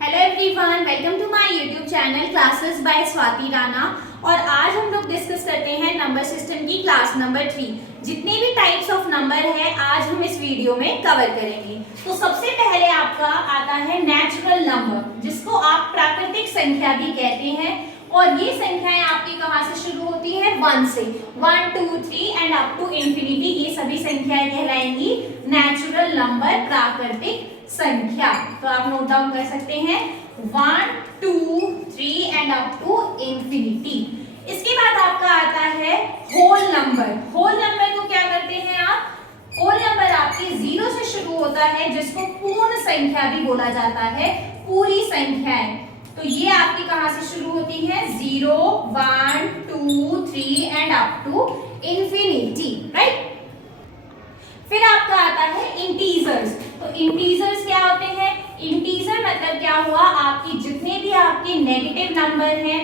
Hello everyone, welcome to my YouTube channel classes by Swati Rana. और आज हम लोग डिस्कस करते हैं नंबर सिस्टम की क्लास नंबर 3। जितने भी टाइप्स ऑफ नंबर है आज हम इस वीडियो में कवर करेंगे। तो सबसे पहले आपका आता है नेचुरल नंबर, जिसको आप प्राकृतिक संख्या भी कहते हैं। और ये संख्याएं आपकी कहाँ से शुरू होती है? 1 से। 1 2 3 एंड अप टू इंफिनिटी, ये सभी संख्याएं कहलाएंगी नेचुरल नंबर, प्राकृतिक संख्या। तो आप नोट डाउन कर सकते हैं 1 2 3 एंड अप टू इंफिनिटी। इसके बाद आपका आता है होल नंबर। होल नंबर को क्या करते हैं आप? होल नंबर आपकी 0 से शुरू होता है, जिसको पूर्ण संख्या भी बोला जाता है, पूरी संख्याएं। तो ये आपकी कहां से शुरू होती है? 0 1 2 3 and up to infinity, right. फिर आपका आता है इंटीजर्स। तो इंटीजर्स क्या होते हैं? इंटीजर मतलब क्या हुआ? आपकी जितने भी आपके नेगेटिव नंबर हैं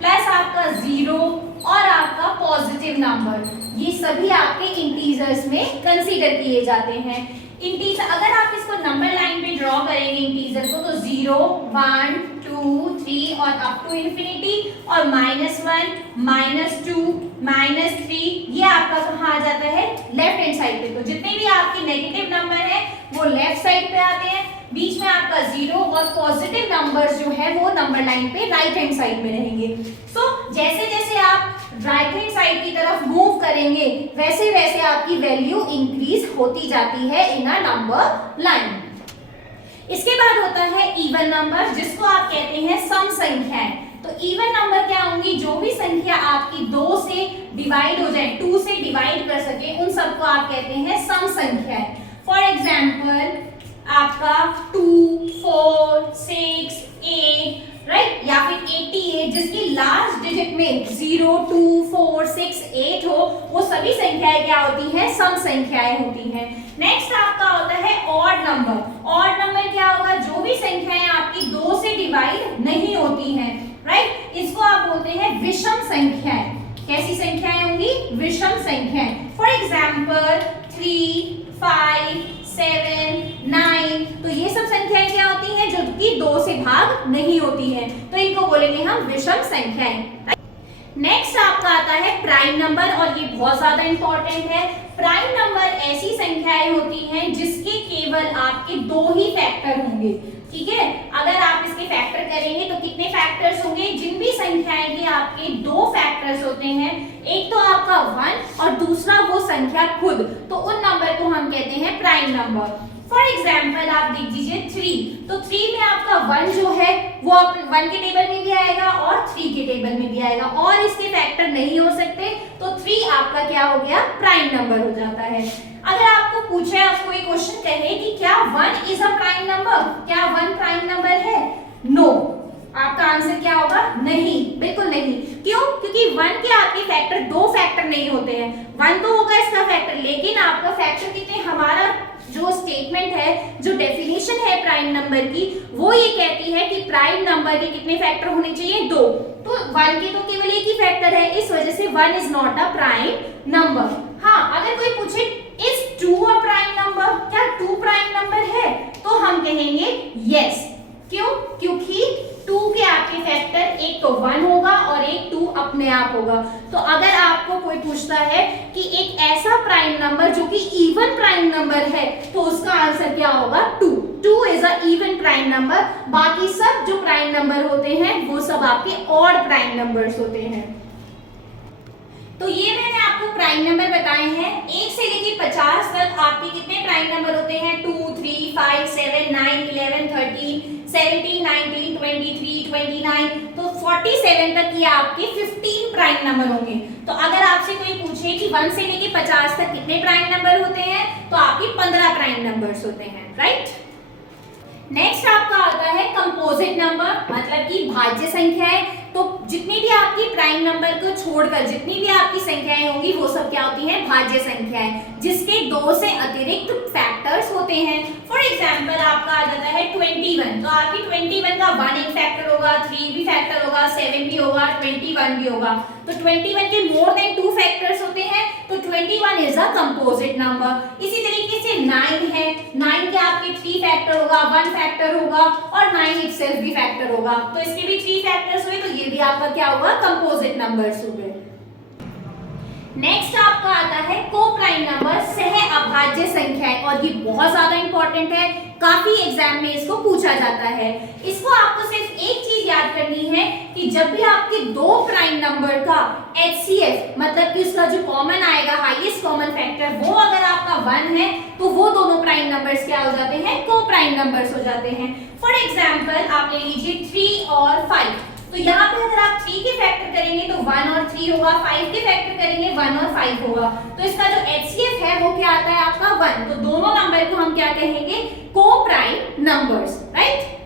प्लस आपका 0 और आपका पॉजिटिव नंबर, ये सभी आपके इंटीजर्स में कंसीडर किए जाते हैं। इंटीजर अगर आप इसको नंबर लाइन पे ड्रॉ करेंगे इंटीजर को, तो 0 1 2 3 और अप टू इंफिनिटी, और -1 -2 -3, ये आपका कहाँ आ जाता है? लेफ्ट हैंड साइड पे। तो जितने भी आपके नेगेटिव नंबर है वो लेफ्ट साइड पे आते हैं, बीच में आपका 0 और पॉजिटिव नंबर्स जो है वो नंबर लाइन पे राइट हैंड साइड में रहेंगे। सो जैसे जैसे आप राइट हैंड साइड की तरफ मूव करेंगे वैसे वैसे आपकी वैल्यू इंक्रीज होती जाती है इन अ नंबर लाइन। इसके बाद होता है इवन नंबर, जिसको आप कहते हैं सम संख्याएं। तो इवन नंबर क्या होंगी? जो भी संख्या आपकी 2 से डिवाइड हो जाए, 2 से डिवाइड कर सके, उन सबको आप कहते हैं सम संख्याएं। फॉर एग्जाम्पल आपका 2 4 6 8, राइट, या फिर 88, जिसकी लास्ट डिजिट में 0 2 4 6 8 हो, वो सभी संख्याएं क्या होती हैं? सम संख्याएं होती हैं। नेक्स्ट आपका होता है ऑड नंबर। ऑड नंबर क्या होगा? जो भी संख्याएं आपकी 2 से डिवाइड नहीं होती हैं, राइट, इसको आप बोलते हैं विषम संख्याएं। कैसी संख्याएं होंगी? विषम संख्याएं। फॉर एग्जाम्पल 3 5 7 9, तो ये सब संख्याएं क्या होती हैं? जो कि 2 से भाग नहीं होती हैं, तो इनको बोलेंगे हम विषम संख्याएं। नेक्स्ट आपका आता है प्राइम नंबर, और ये बहुत ज्यादा इंपॉर्टेंट है। प्राइम नंबर ऐसी संख्याएं होती हैं जिसके केवल आपके 2 ही फैक्टर होंगे, ठीक है। अगर आप इसके फैक्टर करेंगे तो कितने फैक्टर्स होंगे? जिन भी संख्याएं के आपके 2 फैक्टर्स होते हैं, एक तो आपका 1 और दूसरा वो संख्या खुद, तो उन नंबर को हम कहते हैं प्राइम नंबर। फॉर एग्जाम्पल आप देख लीजिए 3, तो 3 में आपका 1 जो है वो 1 के टेबल में भी आएगा और 3 के टेबल में भी आएगा, और इसके फैक्टर नहीं हो सकते, तो 3 आपका क्या हो गया? प्राइम नंबर हो जाता है। अगर आपको पूछे, आपको एक क्वेश्चन कहे कि क्या 1 इज अ प्राइम नंबर, क्या 1 प्राइम नंबर है? नो, आपका आंसर क्या होगा? नहीं, बिल्कुल नहीं। क्यों? क्योंकि 1 के आपके फैक्टर 2 फैक्टर नहीं होते हैं। 1 तो होगा इसका फैक्टर, लेकिन आपका फैक्टर कितने? हमारा जो स्टेटमेंट है, जो डेफिनेशन है प्राइम नंबर की, वो ये कहती है कि प्राइम नंबर के कितने फैक्टर होने चाहिए? 2। तो 1 के तो केवल एक ही फैक्टर है, इस वजह से 1 is not a prime number. हाँ, अगर कोई पूछे इज 2 अ प्राइम नंबर, क्या 2 प्राइम नंबर है, तो हम कहेंगे यस। क्यों? क्योंकि 2 के आपके फैक्टर एक तो 1 होगा और एक 2 अपने आप होगा। तो अगर आपको कोई पूछता है कि एक ऐसा प्राइम नंबर जो कि इवन प्राइम नंबर है, तो उसका आंसर क्या होगा? 2। 2 is a even prime number. बाकी सब जो प्राइम नंबर होते हैं वो सब आपके ऑड प्राइम नंबर्स होते हैं। तो ये मैंने आपको प्राइम नंबर बताए हैं। 1 से लेके 50 तक आपके कितने प्राइम नंबर होते हैं? 2 3 5 7 9 11 13 17 19 23 29, तो 47 तक ये आपके 15 प्राइम नंबर होंगे। तो अगर आपसे कोई पूछे कि 1 से लेके 50 तक कितने प्राइम नंबर होते हैं, तो आपके 15 प्राइम नंबर्स होते हैं, राइट। नेक्स्ट आपका आता है कंपोजिट नंबर, मतलब कि भाज्य संख्याएं। तो जितनी भी आपकी प्राइम नंबर को छोड़कर जितनी भी आपकी संख्याएं होंगी वो सब क्या होती हैं? भाज्य संख्याएं, जिसके 2 से अतिरिक्त फैक्टर फैक्टर्स होते हैं। फॉर एग्जांपल आपका आ जाता है 21, तो आपकी 21 का 1 एक फैक्टर होगा, 3 भी फैक्टर होगा, 7 भी होगा, 21 भी होगा। तो 21 के मोर देन 2 फैक्टर्स होते हैं, तो 21 इज अ कंपोजिट नंबर। इसी तरीके से 9 है, 9 के आपके 3 फैक्टर होगा, 1 फैक्टर होगा और 9 इटसेल्फ भी फैक्टर होगा, तो इसके भी 3 फैक्टर्स हुए, तो ये भी आपका क्या होगा, कंपोजिट नंबर्स हुए। नेक्स्ट आपका आता है कोप्राइम नंबर, सह अभाज्य संख्याएं, और ये बहुत ज्यादा इंपॉर्टेंट है, काफी एग्जाम में इसको पूछा जाता है। इसको आपको सिर्फ एक चीज याद करनी है कि जब भी आपके दो प्राइम नंबर का HCF मतलब कि उसका जो कॉमन आएगा, हाईएस्ट कॉमन फैक्टर, वो अगर आपका 1 है तो वो दोनों प्राइम नंबर्स क्या हो जाते हैं, कोप्राइम नंबर्स हो जाते हैं। फॉर एग्जाम्पल आप ले लीजिए 3 और 5, तो यहाँ पे अगर आप 3 के फैक्टर करेंगे तो 1 और 3 होगा, 5 के फैक्टर करेंगे 1 और 5 होगा, तो इसका जो HCF है वो क्या आता है आपका 1, तो दोनों नंबर को हम क्या कहेंगे, को-प्राइम नंबर्स, राइट।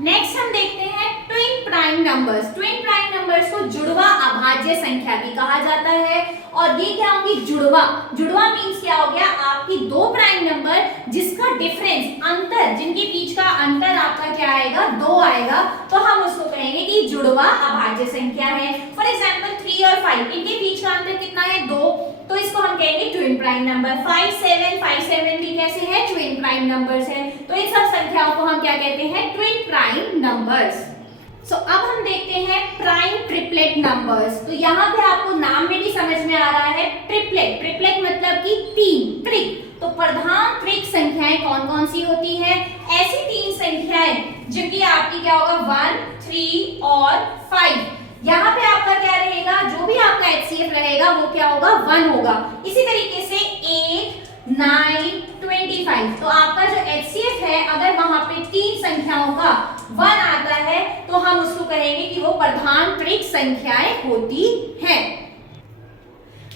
नेक्स्ट हम देखते हैं twin prime numbers. Twin prime numbers को जुड़वा अभाज्य संख्या भी कहा जाता है, और ये क्या होंगी, जुड़वा। जुड़वा मींस क्या हो गया, आपकी दो प्राइम नंबर जिसका डिफरेंस, अंतर, जिनके बीच का अंतर आपका क्या आएगा, 2 आएगा, तो हम उसको कहेंगे कि जुड़वा अभाज्य संख्या है। फॉर एग्जांपल 3 और 5, इनके बीच का अंतर कितना है, 2, तो इसको हम कहेंगे ट्विन प्राइम नंबर। 5 7 भी कैसे है, ट्विन प्राइम नंबर्स है, तो इन सब संख्याओं को हम क्या कहते हैं, ट्विन प्राइम नंबर्स। सो अब हम देखते हैं प्राइम ट्रिपलेट नंबर्स। तो यहाँ पे आपको नाम में भी समझ में आ रहा है, ट्रिपलेट, ट्रिपलेट मतलब कि 3 ट्रिक। तो प्रधान ट्रिक संख्याएं कौन कौन सी होती हैं, ऐसी 3 संख्याएं जिनकी आपकी क्या होगा, 1 3 और 5। यहाँ पे आपका क्या रहेगा, जो भी आपका HCF रहेगा वो क्या होगा, 1 होगा। इसी तरीके से 8 9 25, तो आपका जो HCF है अगर वहां पे 3 संख्याओं का 1 आता है तो हम उसको कहेंगे कि वो प्रधान ट्रिक संख्याएं होती हैं।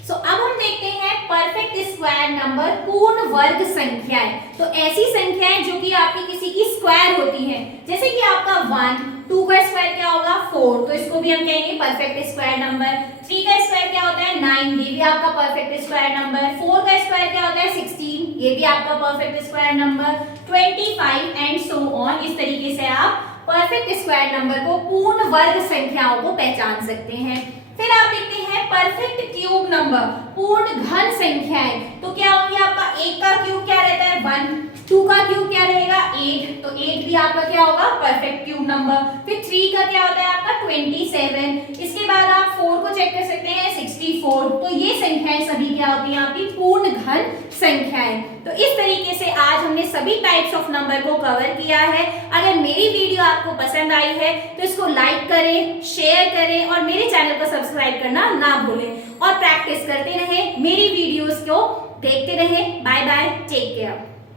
सो अब हम देखते हैं परफेक्ट स्क्वायर नंबर, पूर्ण वर्ग संख्याएं। तो ऐसी संख्याएं जो कि आपकी किसी की स्क्वायर होती हैं, जैसे कि आपका 1, 2 का स्क्वायर क्या होगा, 4, तो इसको भी हम कहेंगे परफेक्ट स्क्वायर नंबर। 3 का स्क्वायर क्या होता है, 9, ये भी आपका परफेक्ट स्क्वायर नंबर। 4 का स्क्वायर क्या होता है, 16, ये भी आपका perfect square number. 25 and so on, इस तरीके से आप परफेक्ट स्क्वायर नंबर को, पूर्ण वर्ग संख्याओं को पहचान सकते हैं। फिर आप देखते हैं परफेक्ट क्यूब नंबर, पूर्ण घन संख्याएं। तो क्या होंगी, आपका 1 का क्यूब क्या रहता है, 1, 2 का क्यूब क्या रहेगा, 8, तो 8 भी आपका क्या होगा, परफेक्ट क्यूब नंबर। फिर 3 का क्या होता है आपका 27, इसके बाद आप 4 को चेक कर सकते हैं 64, तो ये संख्याएं सभी क्या होती हैं, आपकी पूर्ण घन संख्याएं। तो इस तरीके से आज हमने सभी टाइप्स ऑफ नंबर को कवर किया है। अगर मेरी वीडियो आपको पसंद आई है तो इसको लाइक करें, शेयर करें और मेरे चैनल को सब्सक्राइब करना ना भूलें, और प्रैक्टिस करते रहें, मेरी वीडियोस को देखते रहें। Bye bye, take care.